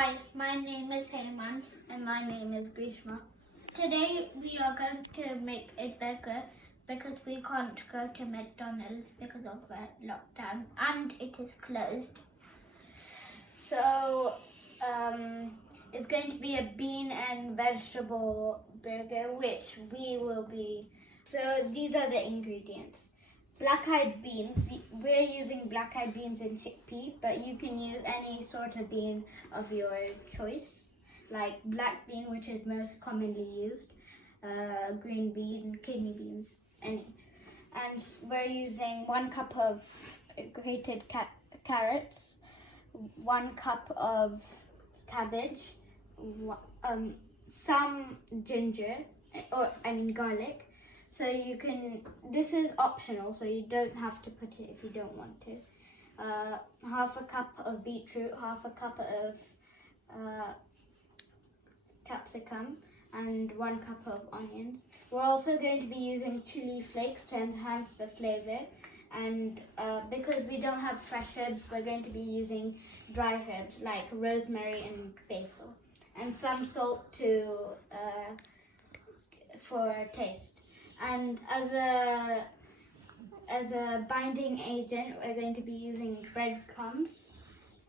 Hi, my name is Hemant and my name is Greeshma. Today we are going to make a burger because we can't go to McDonald's because of the lockdown and it is closed. So it's going to be a bean and vegetable burger which we will be. So these are the ingredients. Black-eyed beans, we're using black-eyed beans and chickpea, but you can use any sort of bean of your choice, like black bean, which is most commonly used, green bean, kidney beans, any. And we're using 1 cup of grated carrots, 1 cup of cabbage, some ginger, garlic. So you can, this is optional, so you don't have to put it if you don't want to. 1/2 cup of beetroot, 1/2 cup of capsicum, and 1 cup of onions. We're also going to be using chili flakes to enhance the flavor. And because we don't have fresh herbs, we're going to be using dry herbs like rosemary and basil. And some salt for taste. And as a binding agent, we're going to be using breadcrumbs.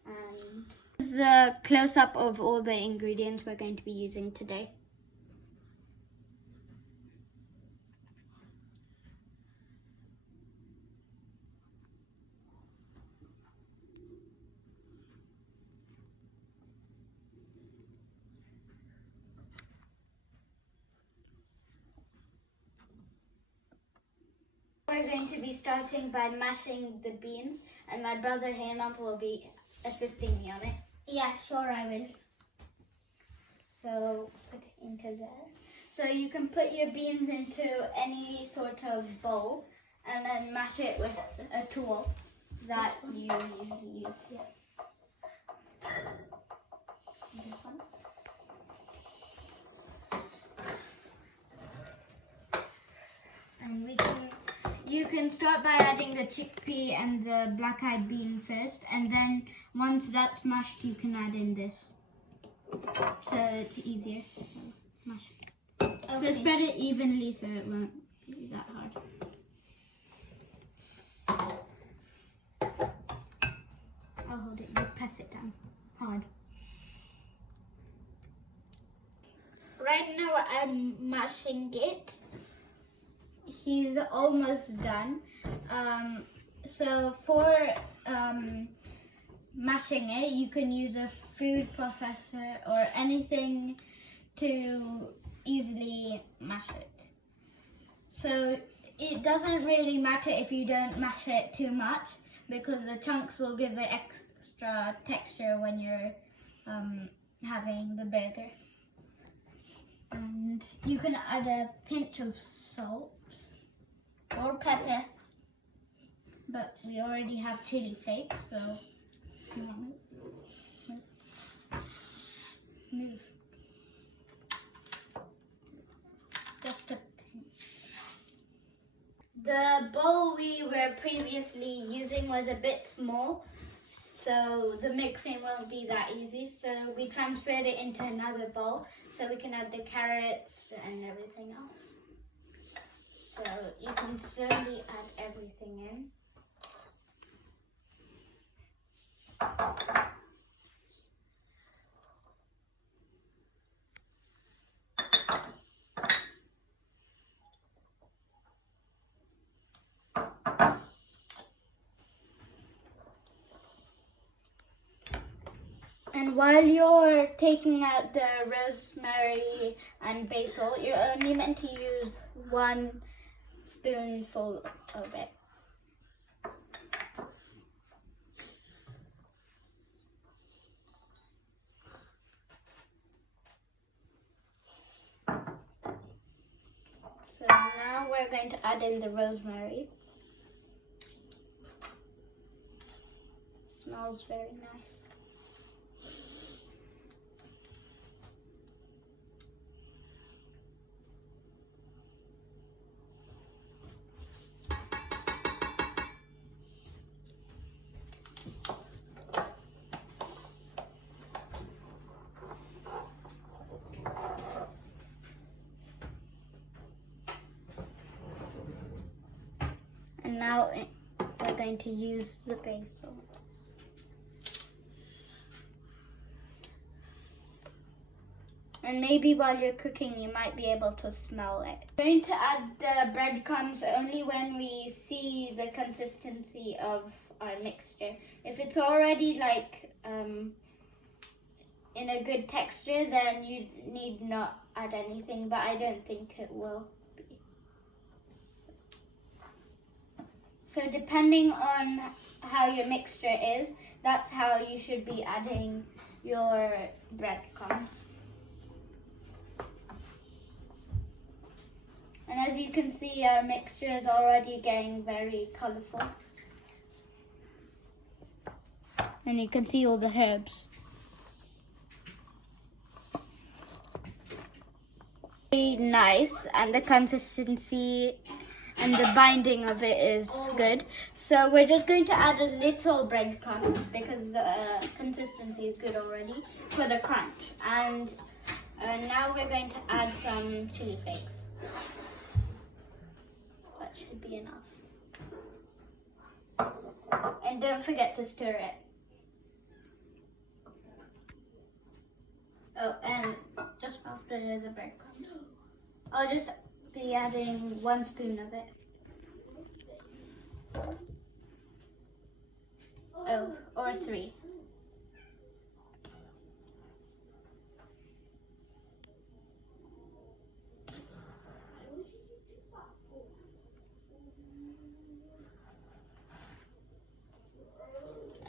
And this is a close-up of all the ingredients we're going to be using today. We're going to be starting by mashing the beans, and my brother Hemant will be assisting me on it. Yeah, sure I will. So put it into there. So you can put your beans into any sort of bowl and then mash it with a tool that you usually use. Yeah. This one. And you can start by adding the chickpea and the black-eyed bean first, and then once that's mashed, you can add in this. So it's easier. Mash it. Okay. So spread it evenly so it won't be that hard. I'll hold it. You press it down hard. Right now I'm mashing it. He's almost done. So for mashing it, you can use a food processor or anything to easily mash it. So it doesn't really matter if you don't mash it too much because the chunks will give it extra texture when you're having the burger. And you can add a pinch of salt or pepper, but we already have chili flakes, so you want to move. Just a pinch. The bowl we were previously using was a bit small, so the mixing won't be that easy. So we transferred it into another bowl so we can add the carrots and everything else. So you can slowly add everything in. And while you're taking out the rosemary and basil, you're only meant to use 1 spoonful of it. So now we're going to add in the rosemary. Smells very nice. going to use the basil. And maybe while you're cooking, you might be able to smell it. We're going to add the breadcrumbs only when we see the consistency of our mixture. If it's already like in a good texture, then you need not add anything, but I don't think it will be. So depending on how your mixture is, that's how you should be adding your breadcrumbs. And as you can see, our mixture is already getting very colourful. And you can see all the herbs. Very nice, and the consistency and the binding of it is good. So we're just going to add a little breadcrumbs because the consistency is good already for the crunch. And now we're going to add some chili flakes. That should be enough. And don't forget to stir it. Oh, and just after the breadcrumbs, I'll just be adding 1 spoon of it. Oh, or 3.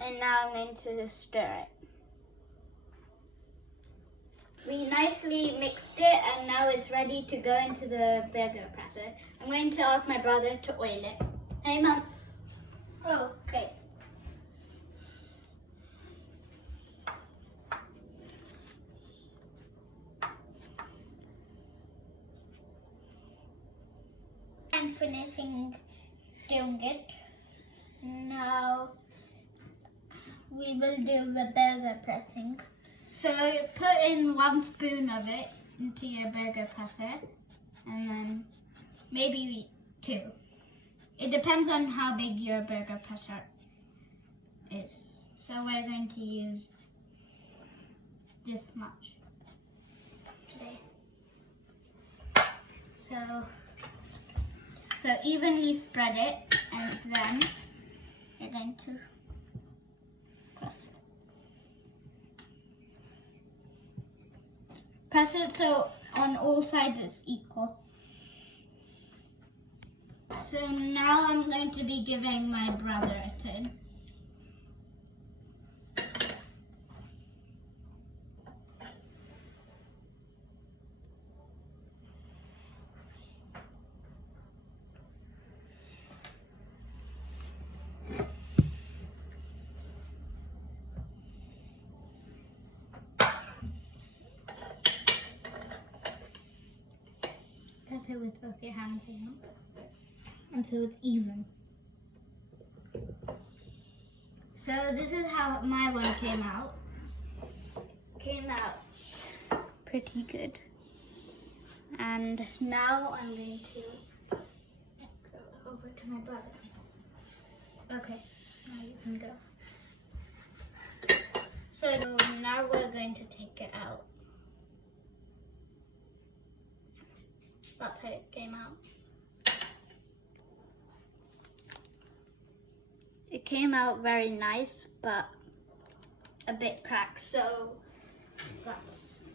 And now I'm going to stir it. We nicely mixed it, and now it's ready to go into the burger presser. I'm going to ask my brother to oil it. Hey, Mum. Oh, okay. I'm finishing doing it. Now we will do the burger pressing. So you put in 1 spoon of it into your burger presser, and then maybe 2. It depends on how big your burger presser is. So we're going to use this much today. So evenly spread it, and then we're going to press it. Press it so on all sides it's equal. So now I'm going to be giving my brother a turn. Press it with both your hands, and so it's even. So this is how my one came out. Came out pretty good. And now I'm going to go over to my brother. Okay, now you can go. So now we're going to take it out. That's how it came out. It came out very nice, but a bit cracked, so that's...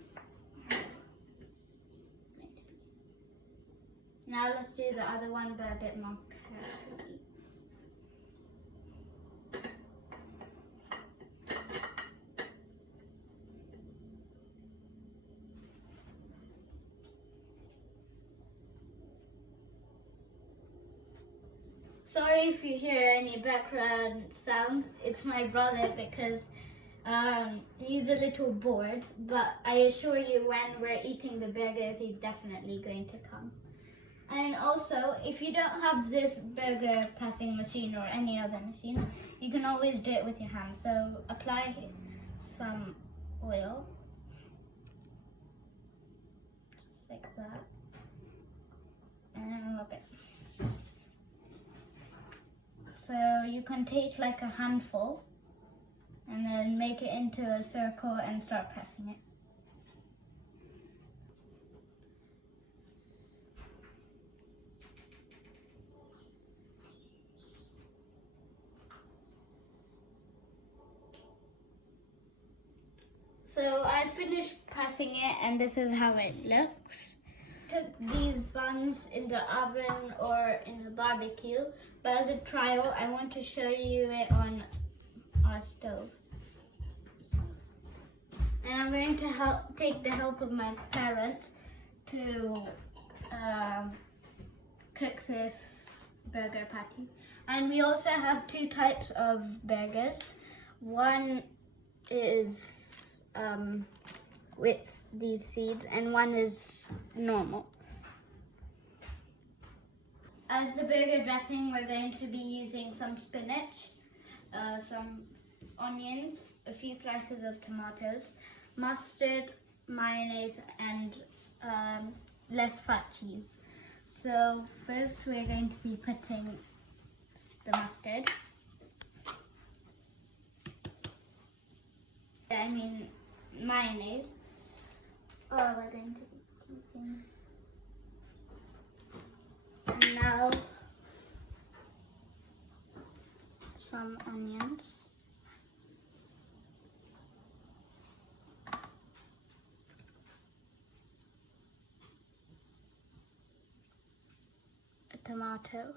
Now let's do the other one, but a bit more carefully. Sorry if you hear any background sounds. It's my brother because he's a little bored, but I assure you when we're eating the burgers, he's definitely going to come. And also, if you don't have this burger pressing machine or any other machine, you can always do it with your hands. So apply some oil, just like that, and rub it. So you can take like a handful and then make it into a circle and start pressing it. So I finished pressing it and this is how it looks. Cook these buns in the oven or in the barbecue, but as a trial I want to show you it on our stove. And I'm going to take the help of my parents to cook this burger patty. And we also have two types of burgers. One is with these seeds and one is normal. As the burger dressing, we're going to be using some spinach, some onions, a few slices of tomatoes, mustard, mayonnaise, and less fat cheese. So first we're going to be putting the mustard. I mean mayonnaise. We're going to be keeping. And now some onions. A tomato.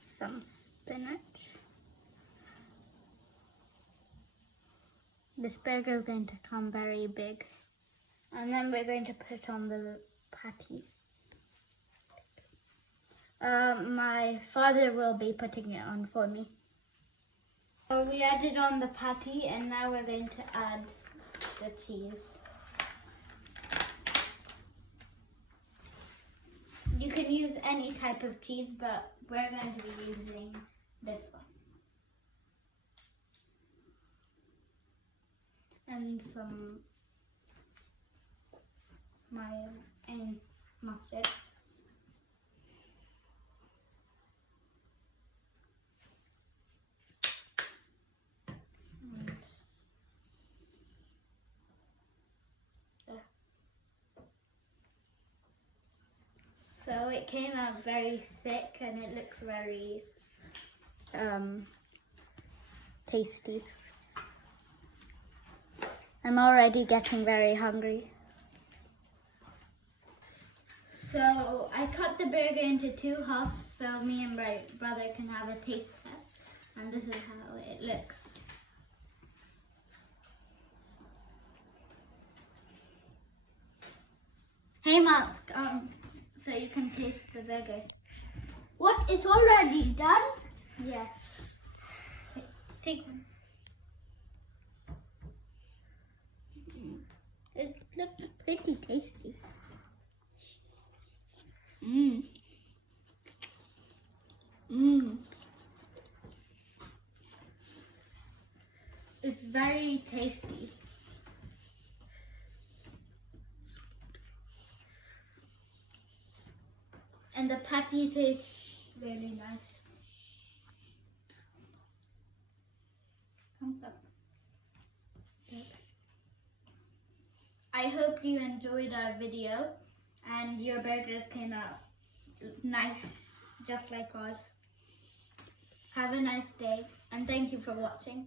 Some spinach. This burger is going to come very big. And then we're going to put on the patty. My father will be putting it on for me. So we added on the patty and now we're going to add the cheese. You can use any type of cheese, but we're going to be using this one. And some mayo and mustard. And there. So it came out very thick and it looks very tasty. I'm already getting very hungry. So I cut the burger into two halves so me and my brother can have a taste test. And this is how it looks. Hey Matt, so you can taste the burger. What? It's already done? Yeah. Take one. It looks pretty tasty. Mmm. Mmm. It's very tasty. And the patty tastes really nice. I hope you enjoyed our video and your burgers came out nice, just like ours. Have a nice day and thank you for watching.